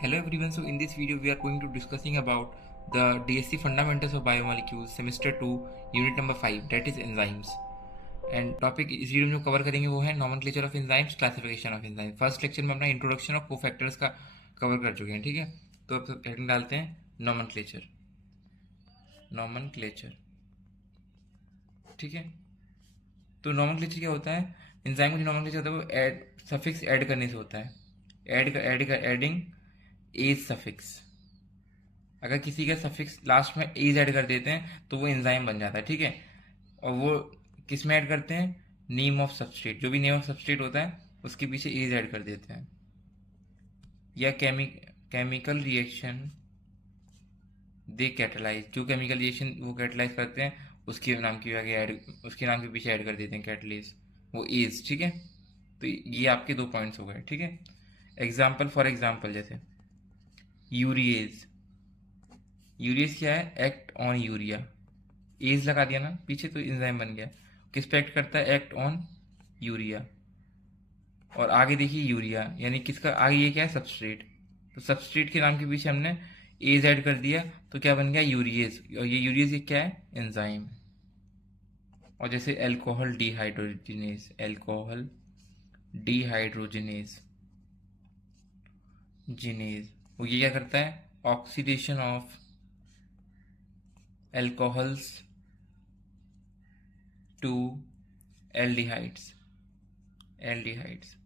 Hello everyone, so in this video we are going to discussing about the DSC Fundamentals of Biomolecules Semester 2 Unit number 5 that is enzymes. And topic इस video में जो cover करेंगे वो है nomenclature of enzymes, classification of enzyme. First lecture में अपना introduction of cofactors का cover कर चुके हैं, ठीक है। तो अब हेडिंग डालते हैं नॉमेनक्लेचर। नॉमेनक्लेचर, ठीक है। तो नॉमेनक्लेचर क्या होता है? एंजाइम का जो नॉमेनक्लेचर होता है वो ऐड सफिक्स ऐड करने से होता है। Adding as suffix. अगर किसी का सफिक्स लास्ट में एज ऐड कर देते हैं तो वो एंजाइम बन जाता है, ठीक है। और वो किस में ऐड करते हैं? नेम ऑफ सबस्ट्रेट, जो भी नेम ऑफ सबस्ट्रेट होता है उसके पीछे एज ऐड कर देते हैं। या केमिकल रिएक्शन दे कैटलाइज, जो केमिकल रिएक्शन वो कैटलाइज करते हैं उसके नाम की आगे ऐड, उसके नाम के पीछे ऐड कर देते हैं कैटलिस्ट, वो एज, ठीक है। तो ये आपके 2 पॉइंट्स हो गए, ठीक है। एग्जाम्पल, फॉर एग्जाम्पल जैसे यूरिएज। यूरिएज क्या है? Act on urea. एज लगा दिया ना पीछे तो एंजाइम बन गया। किस पे एक्ट करता है? Act on urea. और आगे देखिए यूरिया, यानी किसका आगे ये क्या है? सबस्ट्रेट। तो सबस्ट्रेट के नाम के पीछे हमने एज ऐड कर दिया तो क्या बन गया? यूरिएज। और ये यूरिएज ये क्या है? एंजाइम। और जैसे एल्कोहल डिहाइड्रोजिनेज, एल्कोहल डिहाइड्रोजिनेज जिनेज, वो ये क्या करता है? Oxidation of alcohols to aldehydes. Aldehydes,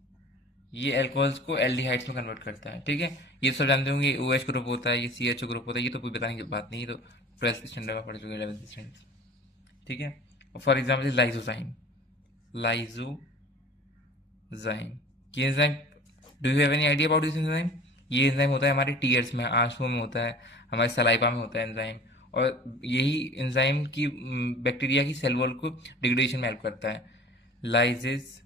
ये एल्कोहल्स को एल्डिहाइड्स में कन्वर्ट करता है, ठीक है। ये सब जानते होंगे, ओ एच ग्रुप होता है, ये सी एच ओ ग्रुप होता है, ये तो कोई बताने की बात नहीं, ये तो 12th स्टैंडर्ड में पढ़ चुके हैं, 11th स्टैंडर्ड, ठीक है। For example lysozyme. लाइजोजाइम, ये enzyme, do you have any idea about this enzyme? ये एंजाइम होता है हमारे टीयर्स में, आंसुओं में होता है, हमारे सलाइवा में होता है एंजाइम। और यही एंजाइम की बैक्टीरिया की सेल वॉल को डिग्रेडेशन में हेल्प करता है। Lysis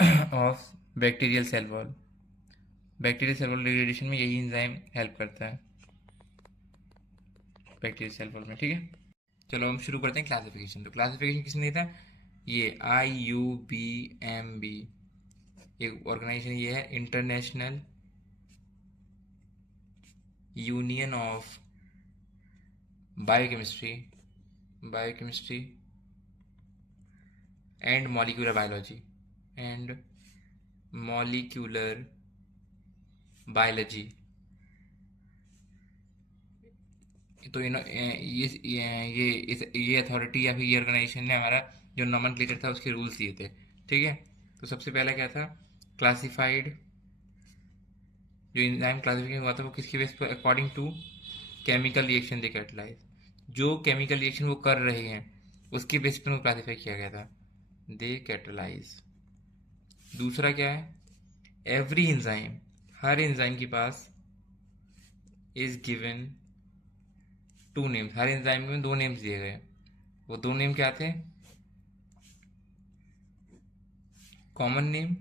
of bacterial cell wall, bacterial cell wall degradation में यही एंजाइम हेल्प करता है बैक्टीरियल सेल वॉल में, ठीक है। चलो हम शुरू करते हैं क्लासिफिकेशन। तो क्लासिफिकेशन किसने दिया था? ये IUPMB, एक ऑर्गेनाइजेशन ये है, international union of biochemistry, biochemistry and molecular biology, and molecular biology. तो ये अथॉरिटी या फिर ये ऑर्गेनाइजेशन ने हमारा जो नॉमेनक्लेचर था उसके रूल्स दिए थे, ठीक है। तो सबसे पहला क्या था? क्लासिफाइड, जो एंजाइम क्लासिफिकेशन हुआ था वो किसके बेस पर? According to chemical reaction they catalyse, जो केमिकल रिएक्शन वो कर रहे हैं उसके बेस पर वो क्लासीफाई किया गया था, दे कैटलाइज। दूसरा क्या है? एवरी एंजाइम, हर एंजाइम के पास इज गिवन 2 नेम्स, हर एंजाइम में 2 नेम्स दिए गए। वो 2 नेम क्या थे? कॉमन नेम,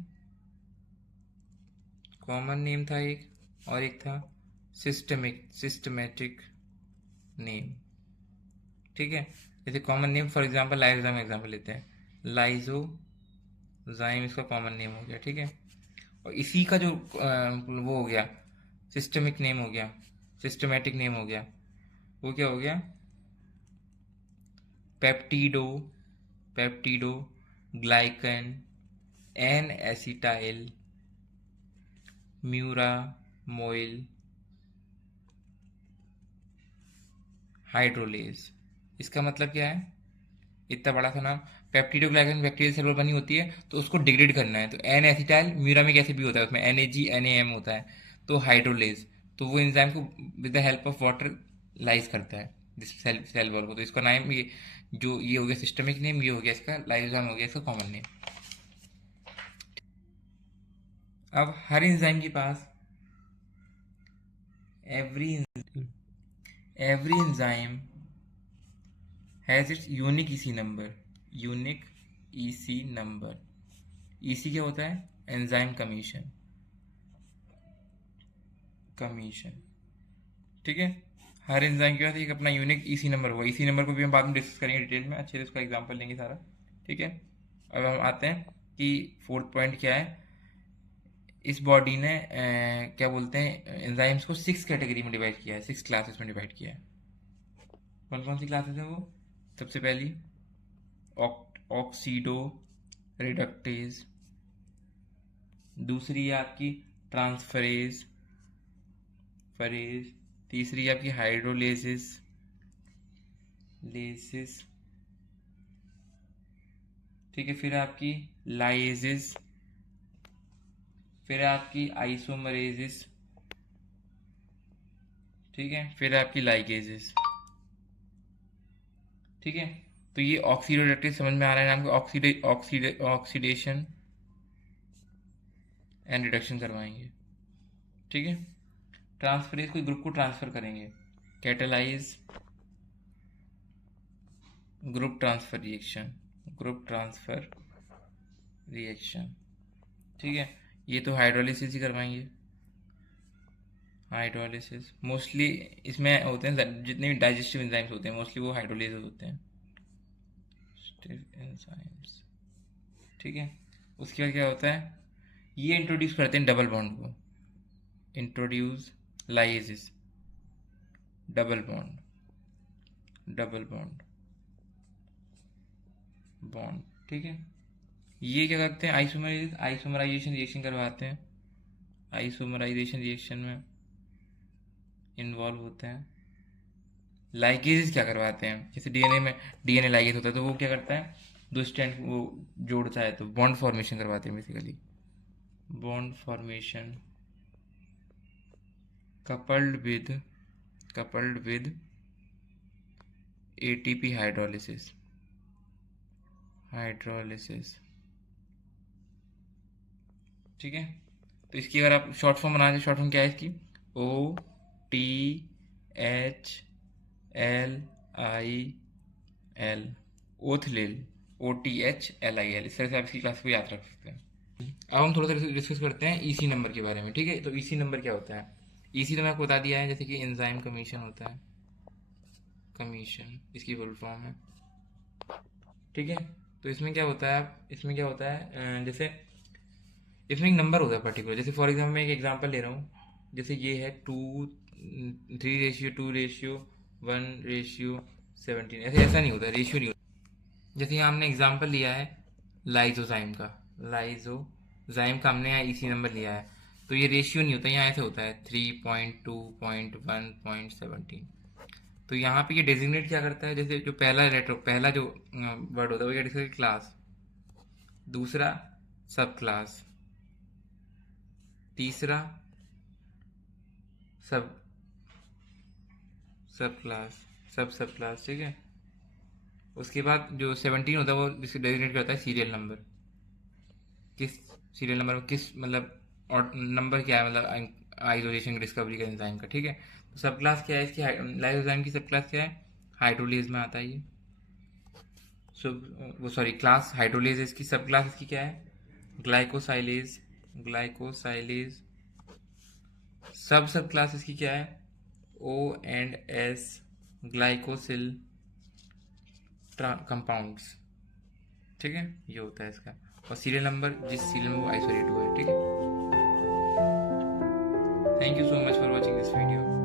कॉमन नेम था एक, और एक था सिस्टमेटिक नेम, ठीक है। जैसे common name for example lysozyme example लेते हैं, लाइसोजाइम इसका कॉमन नेम हो गया, ठीक है। और इसी का जो वो हो गया सिस्टमिक नेम हो गया, सिस्टमेटिक नेम हो गया, वो क्या हो गया? पेप्टिडो, पेप्टिडो ग्लाइकन एन एसिटाइल म्यूरामोइल हाइड्रोलेज। इसका मतलब क्या है? इतना बड़ा सा नाम, पेप्टिडोग्लाइकन बैक्टीरियल सेल बनी होती है तो उसको डिग्रेड करना है, तो एन एसिटाइल म्यूरामिक एसिड भी होता है उसमें, NAG NAM होता है, तो हाइड्रोलेज। तो वो एंजाइम को with the help of water lies करता है जिस सेल वॉल को। तो इसका नाम ये, जो ये हो गया सिस्टमिक नेम, ये हो गया इसका लाइसोजाइम, हो गया इसका कॉमन नेम। अब हर एंजाइम के पास every every enzyme has its unique EC number, unique EC number. EC क्या होता है? एंजाइम कमीशन, कमीशन, ठीक है। हर एंजाइम के पास एक अपना यूनिक EC नंबर होगा। EC नंबर को भी हम बाद में डिस्कस करेंगे डिटेल में, अच्छे से उसका एग्जांपल लेंगे सारा, ठीक है। अब हम आते हैं कि 4th पॉइंट क्या है? इस बॉडी ने क्या बोलते हैं एंजाइम्स को 6 कैटेगरी में डिवाइड किया है, 6 क्लासेस में डिवाइड किया है। कौन कौन सी क्लासेस हैं वो? सबसे पहली ऑक्सीडो रिडक्टेज, दूसरी है आपकी ट्रांसफरेज फरेज, तीसरी है आपकी हाइड्रोलेसिस लेसिस, ठीक है, फिर आपकी लाइजेस, फिर आपकी आइसोमरेजिस, ठीक है, फिर आपकी लाइगेजेस, ठीक है। तो ये ऑक्सीडोरेक्टिव समझ में आ रहा है नाम को, ऑक्सीडेशन एंड रिडक्शन करवाएंगे, ठीक है। ट्रांसफरेज कोई ग्रुप को ट्रांसफर करेंगे, कैटालाइज ग्रुप ट्रांसफर रिएक्शन, ठीक है। ये तो हाइड्रोलिसिस ही करवाएंगे, हाइड्रोलिसिस मोस्टली इसमें होते हैं, जितने भी डाइजेस्टिव एंजाइम्स होते हैं मोस्टली वो हाइड्रोलिसिस होते हैं, एंजाइम्स, ठीक है। उसके बाद क्या होता है, ये इंट्रोड्यूस करते हैं डबल बॉन्ड को, इंट्रोड्यूस लाइसिस डबल बॉन्ड, ठीक है। ये क्या करते हैं, आइसोमराइजेशन रिएक्शन करवाते हैं, आइसोमराइजेशन रिएक्शन में इन्वॉल्व होते हैं। लाइगेज क्या करवाते हैं, जैसे डीएनए लाइगेज होता है तो वो क्या करता है, दो स्ट्रैंड वो जोड़ता है तो बॉन्ड फॉर्मेशन करवाते हैं basically, bond formation coupled with ATP hydrolysis, ठीक है। तो इसकी अगर आप शॉर्ट फॉर्म बनाते, शॉर्ट फॉर्म क्या है इसकी, OTHLIL, ओथलिल, OTHLIL, इस तरह से आप इसकी क्लास को याद रख सकते हैं। अब हम थोड़ा सा डिस्कस करते हैं ईसी नंबर के बारे में, ठीक है। तो ईसी नंबर क्या होता है, ईसी तो मैं आपको बता दिया है, जैसे कि एंजाइम कमीशन होता है, कमीशन इसकी फुल फॉर्म है, ठीक है। तो इसमें क्या होता है, जैसे इसमें एक नंबर होता है पर्टिकुलर, जैसे फॉर एग्जाम्पल मैं एक एग्जांपल ले रहा हूँ, जैसे ये है 3:2:1:17, ऐसा नहीं होता, रेशियो नहीं होता। जैसे यहाँ हमने एग्जांपल लिया है लाइजोजाइम का, हमने यहाँ ईसी नंबर लिया है, तो ये रेशियो नहीं होता, यहाँ ऐसे होता है 3.2.1.17। तो यहाँ पे ये डेजिग्नेट क्या करता है, जैसे जो पहला जो वर्ड होता है वो क्या डिस्कस, क्लास, दूसरा सब क्लास, तीसरा सब क्लास, ठीक है। उसके बाद जो 17 होता है वो डेजिग्नेट करता है सीरियल नंबर, किस सीरियल नंबर में किस मतलब और नंबर क्या है, मतलब आइसोलेशन डिस्कवरी का एंजाइम का, ठीक है। तो सब क्लास क्या है इसकी, लाइसोजाइम की सब क्लास क्या है, हाइड्रोलेज में आता है ये, क्लास हाइड्रोलेज, इसकी सब क्लास इसकी क्या है, ग्लाइकोसाइलेज, सब क्लास इसकी क्या है, O&S ग्लाइकोसिल कंपाउंड्स, ठीक है, ये होता है इसका। और सीरियल नंबर जिस सीरियल में वो आइसोलेट हुआ है, ठीक है। Thank you so much for watching this video.